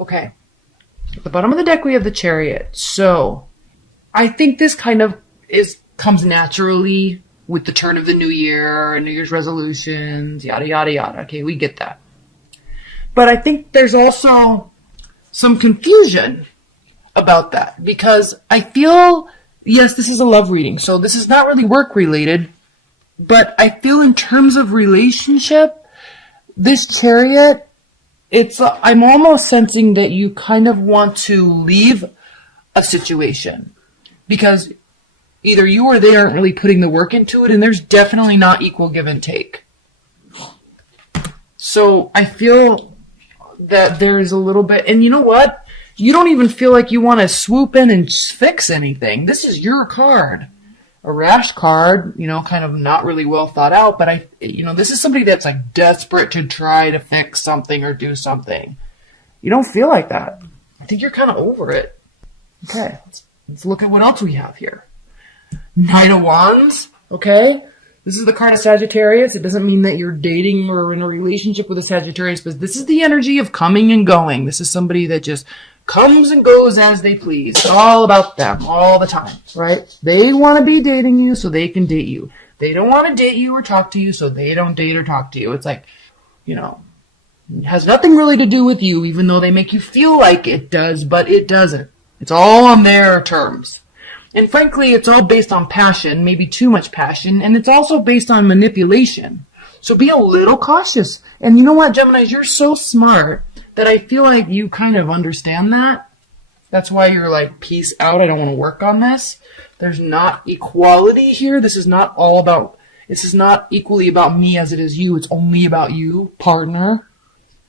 Okay. At the bottom of the deck, we have the Chariot. So I think this kind of comes naturally with the turn of the new year and New Year's resolutions, yada, yada, yada. Okay, we get that. But I think there's also some confusion about that because I feel, yes, this is a love reading, so this is not really work related, but I feel in terms of relationship, this Chariot, I'm almost sensing that you kind of want to leave a situation because either you or they aren't really putting the work into it, and there's definitely not equal give and take. So I feel that there's a little bit, and you know what? You don't even feel like you want to swoop in and fix anything. This is your card. A rash card, kind of not really well thought out, but this is somebody that's like desperate to try to fix something or do something. You don't feel like that. I think you're kind of over it. Okay, let's look at what else we have here. Knight of Wands, okay? This is the card of Sagittarius. It doesn't mean that you're dating or in a relationship with a Sagittarius, but this is the energy of coming and going. This is somebody that just comes and goes as they please. It's all about them all the time, right? They want to be dating you so they can date you. They don't want to date you or talk to you so they don't date or talk to you. It's like, it has nothing really to do with you, even though they make you feel like it does, but it doesn't. It's all on their terms. And frankly, it's all based on passion, maybe too much passion, and it's also based on manipulation. So be a little cautious. And you know what, Geminis, you're so smart that I feel like you kind of understand that. That's why you're like, peace out, I don't want to work on this. There's not equality here. This is not equally about me as it is you. It's only about you, partner.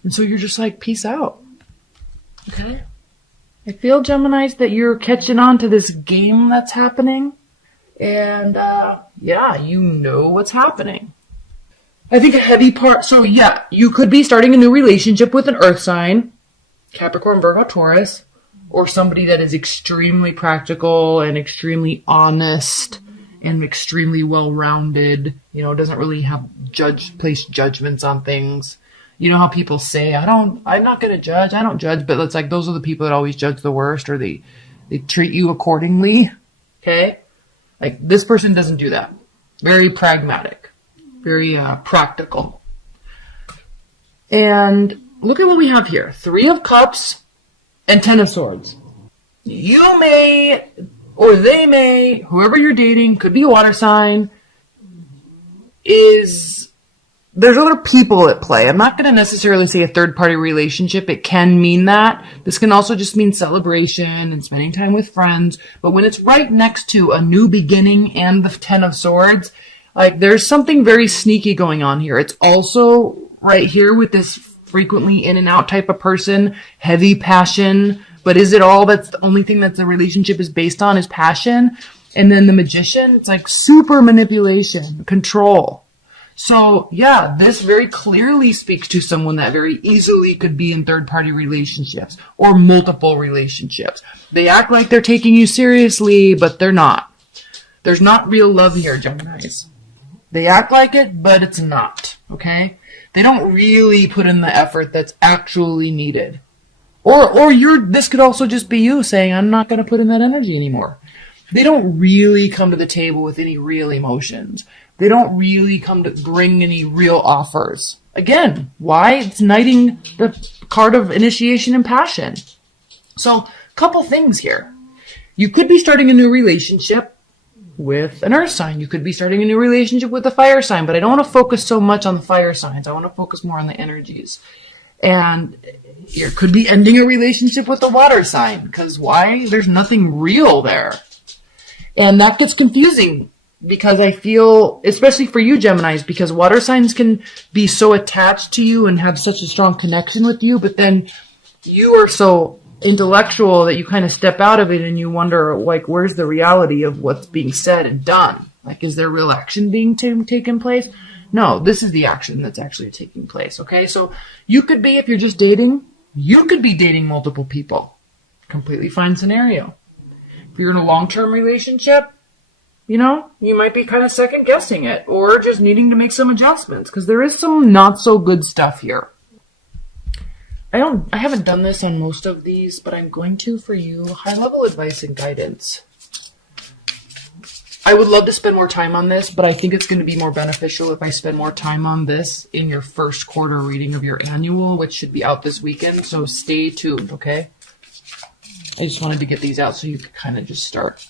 And so you're just like, peace out. Okay? I feel, Geminis, that you're catching on to this game that's happening. And, you know what's happening. I think a heavy part, so yeah, you could be starting a new relationship with an earth sign, Capricorn, Virgo, Taurus, or somebody that is extremely practical and extremely honest and extremely well-rounded, doesn't really place judgments on things. You know how people say, I'm not going to judge, I don't judge, but it's like those are the people that always judge the worst, or they treat you accordingly, okay? Like, this person doesn't do that. Very pragmatic. Very practical. And look at what we have here. 3 of Cups and 10 of Swords. You may, or they may, whoever you're dating, could be a water sign, there's other people at play. I'm not going to necessarily say a third-party relationship. It can mean that. This can also just mean celebration and spending time with friends. But when it's right next to a new beginning and the 10 of Swords, like, there's something very sneaky going on here. It's also right here with this frequently in and out type of person, heavy passion. But is it all that's the only thing that the relationship is based on is passion? And then the Magician, it's like super manipulation, control. So yeah, this very clearly speaks to someone that very easily could be in third-party relationships or multiple relationships. They act like they're taking you seriously, but they're not. There's not real love here, Geminis. They act like it, but it's not, okay? They don't really put in the effort that's actually needed. Or this could also just be you saying, I'm not going to put in that energy anymore. They don't really come to the table with any real emotions. They don't really come to bring any real offers. Again, why? It's knighting the card of initiation and passion. So, couple things here. You could be starting a new relationship with an earth sign. You could be starting a new relationship with a fire sign, but I don't want to focus so much on the fire signs. I want to focus more on the energies. And you could be ending a relationship with a water sign, because why? There's nothing real there. And that gets confusing because I feel, especially for you, Geminis, because water signs can be so attached to you and have such a strong connection with you, but then you are so intellectual that you kind of step out of it and you wonder, like, where's the reality of what's being said and done? Like, is there real action being taken place? No, this is the action that's actually taking place, okay? So you could be, if you're just dating, you could be dating multiple people. Completely fine scenario. If you're in a long-term relationship, you might be kind of second-guessing it or just needing to make some adjustments because there is some not-so-good stuff here. I haven't done this on most of these, but I'm going to for you. High level advice and guidance. I would love to spend more time on this, but I think it's going to be more beneficial if I spend more time on this in your first quarter reading of your annual, which should be out this weekend. So stay tuned, okay? I just wanted to get these out so you could kind of just start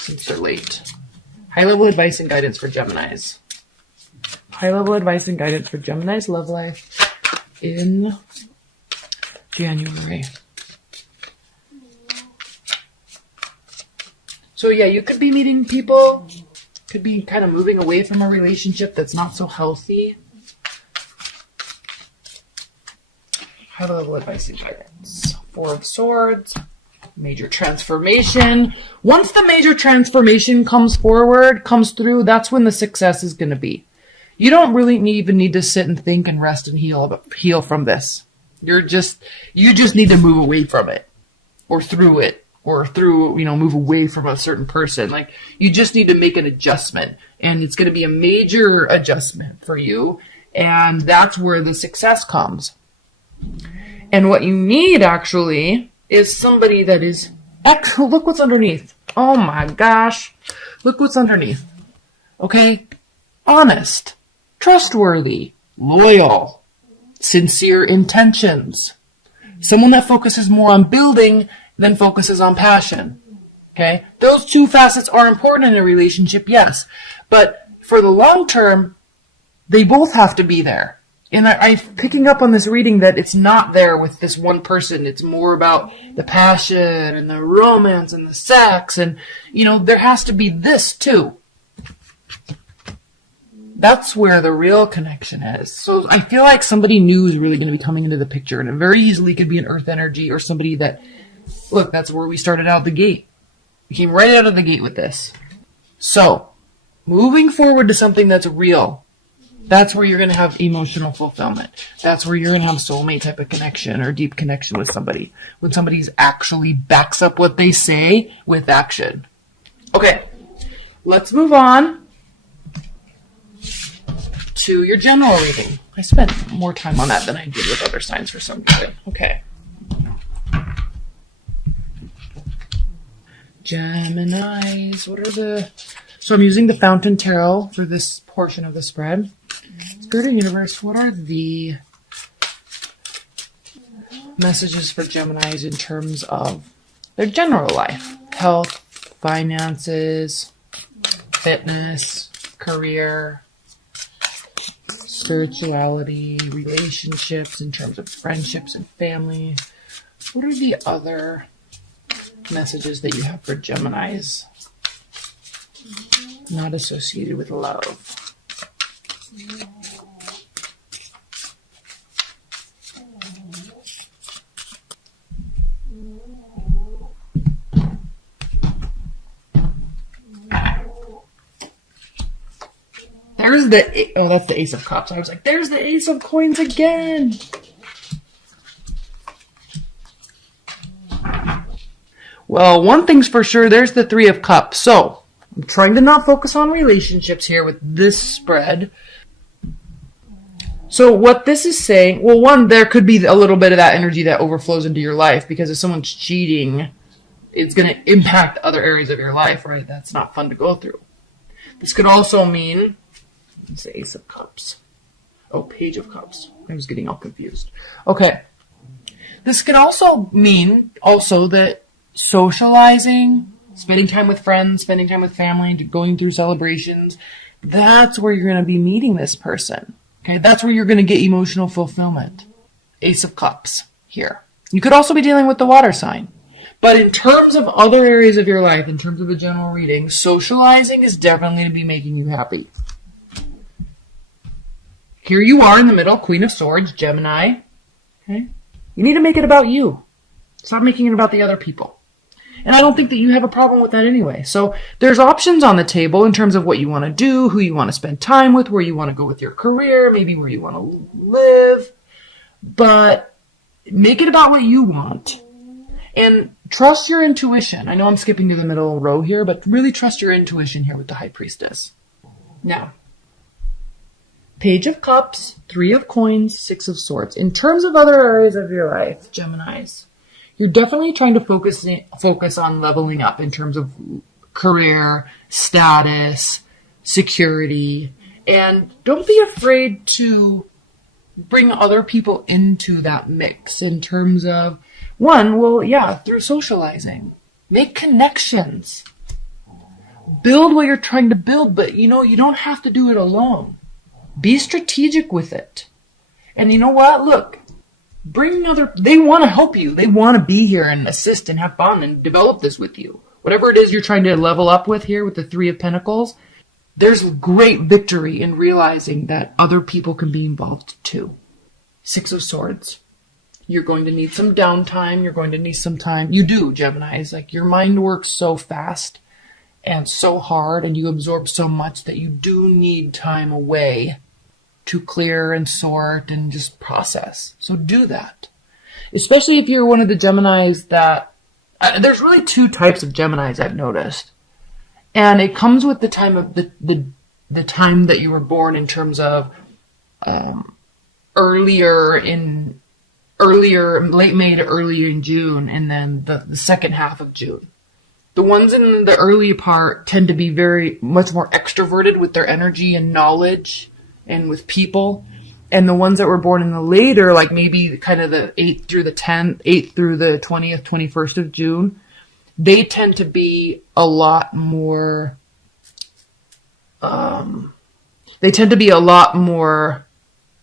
since they're late. High level advice and guidance for Geminis. High level advice and guidance for Gemini's love life in January. So yeah, you could be meeting people, could be kind of moving away from a relationship that's not so healthy. High level advice and guidance. Four of Swords. Major transformation. Once the major transformation comes through, that's when the success is going to be. You don't really even need to sit and think and rest and heal from this. You just need to move away from it, or through it, or move away from a certain person. Like, you just need to make an adjustment, and it's going to be a major adjustment for you, and that's where the success comes. And what you need actually is somebody that is, look what's underneath. Oh my gosh. Look what's underneath. Okay? Honest, trustworthy, loyal, sincere intentions. Someone that focuses more on building than focuses on passion. Okay? Those two facets are important in a relationship, yes. But for the long term, they both have to be there. And I'm picking up on this reading that it's not there with this one person. It's more about the passion and the romance and the sex. And, there has to be this too. That's where the real connection is. So I feel like somebody new is really going to be coming into the picture. And it very easily could be an earth energy or somebody that, look, that's where we started out the gate. We came right out of the gate with this. So, moving forward to something that's real. That's where you're going to have emotional fulfillment. That's where you're going to have soulmate type of connection or deep connection with somebody. When somebody's actually backs up what they say with action. Okay, let's move on to your general reading. I spent more time on that than I did with other signs for some reason. Okay. Geminis, so I'm using the Fountain Tarot for this portion of the spread. Spirit and Universe, what are the messages for Geminis in terms of their general life? Health, finances, fitness, career, spirituality, relationships, in terms of friendships and family. What are the other messages that you have for Geminis not associated with love? There's that's the Ace of Cups. I was like, there's the Ace of Coins again. Well, one thing's for sure, there's the Three of Cups. So, I'm trying to not focus on relationships here with this spread. So what this is saying, well, one, there could be a little bit of that energy that overflows into your life, because if someone's cheating, it's going to impact other areas of your life, right? That's not fun to go through. This could also mean, it's the Ace of Cups. Oh, Page of Cups. I was getting all confused. Okay. This could also mean that socializing, spending time with friends, spending time with family, going through celebrations, that's where you're going to be meeting this person. Okay, that's where you're going to get emotional fulfillment. Ace of Cups here. You could also be dealing with the water sign. But in terms of other areas of your life, in terms of a general reading, socializing is definitely going to be making you happy. Here you are in the middle, Queen of Swords, Gemini. Okay? You need to make it about you. Stop making it about the other people. And I don't think that you have a problem with that anyway. So there's options on the table in terms of what you want to do, who you want to spend time with, where you want to go with your career, maybe where you want to live. But make it about what you want. And trust your intuition. I know I'm skipping to the middle row here, but really trust your intuition here with the High Priestess. Now, Page of Cups, Three of Coins, Six of Swords. In terms of other areas of your life, Geminis, you're definitely trying to focus on leveling up in terms of career, status, security, and don't be afraid to bring other people into that mix in terms of, through socializing. Make connections. Build what you're trying to build, but you don't have to do it alone. Be strategic with it. And you know what? Look, they want to help you. They want to be here and assist and have fun and develop this with you. Whatever it is you're trying to level up with here with the Three of Pentacles, there's great victory in realizing that other people can be involved too. Six of Swords. You're going to need some downtime. You're going to need some time. You do, Geminis. Like, your mind works so fast and so hard, and you absorb so much that you do need time away to clear and sort and just process. So do that. Especially if you're one of the Geminis that... there's really two types of Geminis I've noticed. And it comes with the time of the time that you were born in terms of late May to earlier in June, and then the second half of June. The ones in the early part tend to be very much more extroverted with their energy and knowledge and with people. And the ones that were born in the later, like maybe kind of the 8th through the 20th, 21st of June, they tend to be a lot more,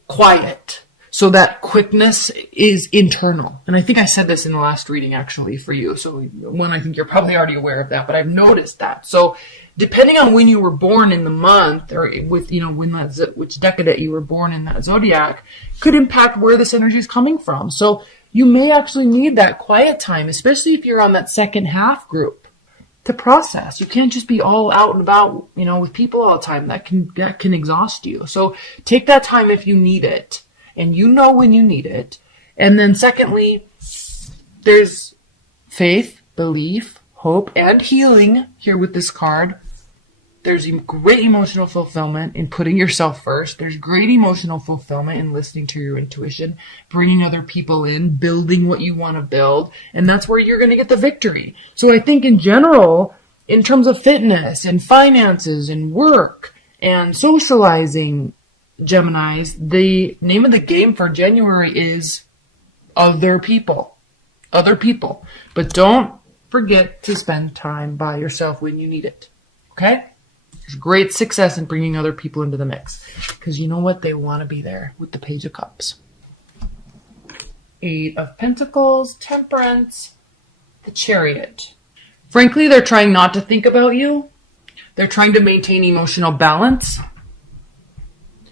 quiet. So that quickness is internal. And I think I said this in the last reading actually for you. So I think you're probably already aware of that, but I've noticed that. So depending on when you were born in the month, or with, which decade you were born in that zodiac, could impact where this energy is coming from. So you may actually need that quiet time, especially if you're on that second half group, to process. You can't just be all out and about, with people all the time. That can exhaust you. So take that time if you need it, and when you need it. And then secondly, there's faith, belief, hope, and healing here with this card. There's great emotional fulfillment in putting yourself first. There's great emotional fulfillment in listening to your intuition, bringing other people in, building what you want to build. And that's where you're going to get the victory. So I think in general, in terms of fitness and finances and work and socializing, Geminis, the name of the game for January is other people. Other people. But don't forget to spend time by yourself when you need it. Okay? There's great success in bringing other people into the mix. Because you know what? They want to be there with the Page of Cups. 8 of Pentacles, Temperance, the Chariot. Frankly, they're trying not to think about you. They're trying to maintain emotional balance.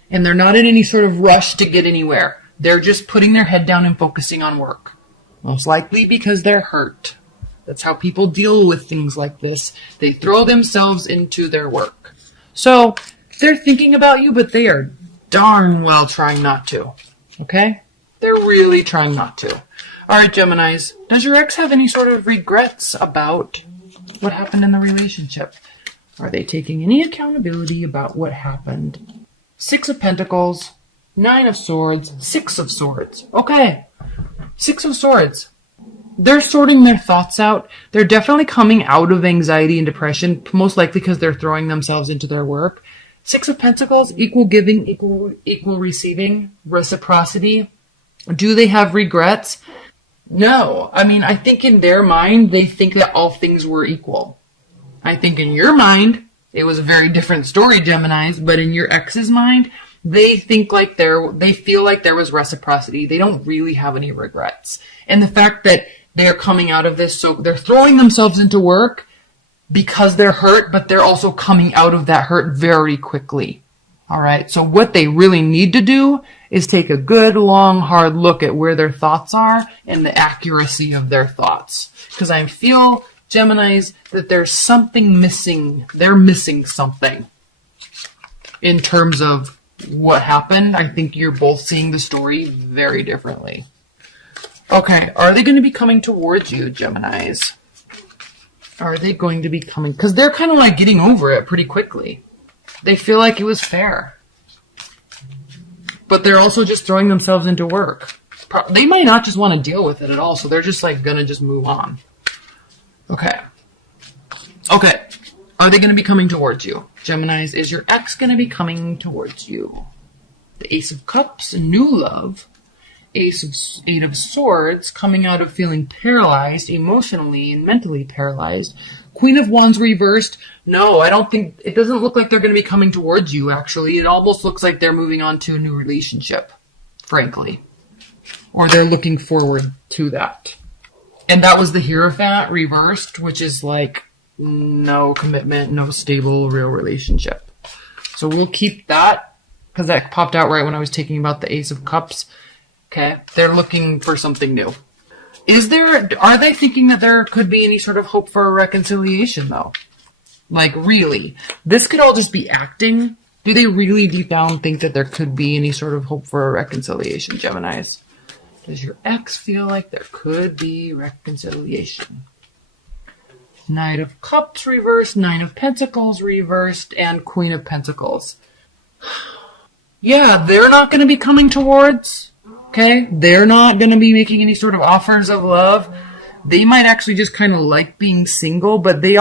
And they're not in any sort of rush to get anywhere. They're just putting their head down and focusing on work. Most likely because they're hurt. That's how people deal with things like this. They throw themselves into their work. So they're thinking about you, but they are darn well trying not to. Okay? They're really trying not to. All right, Geminis. Does your ex have any sort of regrets about what happened in the relationship? Are they taking any accountability about what happened? 6 of Pentacles, 9 of Swords, 6 of Swords. Okay. 6 of Swords. They're sorting their thoughts out. They're definitely coming out of anxiety and depression, most likely because they're throwing themselves into their work. 6 of Pentacles, equal giving, equal receiving, reciprocity. Do they have regrets? No. I mean, I think in their mind, they think that all things were equal. I think in your mind, it was a very different story, Geminis, but in your ex's mind, they feel like there was reciprocity. They don't really have any regrets. And the fact that they're coming out of this, so they're throwing themselves into work because they're hurt, but they're also coming out of that hurt very quickly. All right. So what they really need to do is take a good, long, hard look at where their thoughts are and the accuracy of their thoughts. Because I feel, Geminis, that there's something missing. They're missing something in terms of what happened. I think you're both seeing the story very differently. Okay, are they going to be coming towards you, Geminis? Are they going to be coming? Because they're kind of like getting over it pretty quickly. They feel like it was fair. but they're also just throwing themselves into work. They might not just want to deal with it at all, so they're just like gonna just move on. Okay. Are they gonna be coming towards you? Geminis, is your ex gonna be coming towards you? The Ace of Cups, new love. Eight of Swords, coming out of feeling paralyzed, emotionally and mentally paralyzed. Queen of Wands reversed. No, I don't think, it doesn't look like they're going to be coming towards you, actually. It almost looks like they're moving on to a new relationship, frankly. Or they're looking forward to that. And that was the Hierophant reversed, which is like no commitment, no stable, real relationship. So we'll keep that, because that popped out right when I was talking about the Ace of Cups. Okay, they're looking for something new. Are they thinking that there could be any sort of hope for a reconciliation, though? Like, really? This could all just be acting. Do they really deep down think that there could be any sort of hope for a reconciliation, Geminis? Does your ex feel like there could be reconciliation? Knight of Cups reversed, Nine of Pentacles reversed, and Queen of Pentacles. Yeah, they're not going to be coming towards... Okay, they're not going to be making any sort of offers of love. They might actually just kind of like being single, but they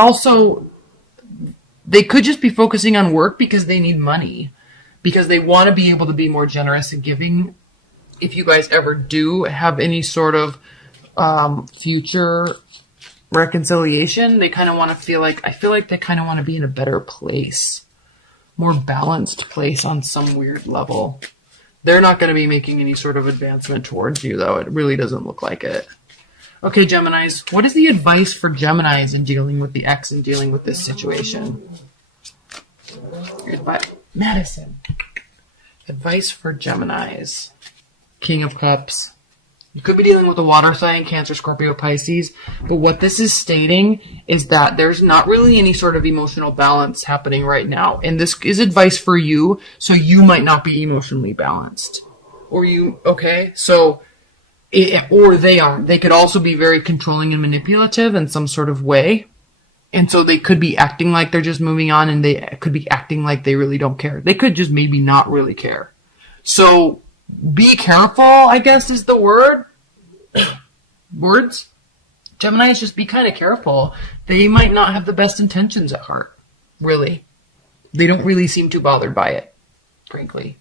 could just be focusing on work because they need money. Because they want to be able to be more generous and giving. If you guys ever do have any sort of future reconciliation, they kind of want to I feel like they kind of want to be in a better place. More balanced place on some weird level. They're not going to be making any sort of advancement towards you, though. It really doesn't look like it. Okay, Geminis. What is the advice for Geminis in dealing with the ex and dealing with this situation? Here's Madison. Advice for Geminis. King of Cups. You could be dealing with a water sign, Cancer, Scorpio, Pisces, but what this is stating is that there's not really any sort of emotional balance happening right now. And this is advice for you, so you might not be emotionally balanced. Or they are. They could also be very controlling and manipulative in some sort of way. And so they could be acting like they're just moving on, and they could be acting like they really don't care. They could just maybe not really care. So be careful, I guess, is the word. Words. Geminis, just be kind of careful. They might not have the best intentions at heart. Really. They don't really seem too bothered by it, frankly.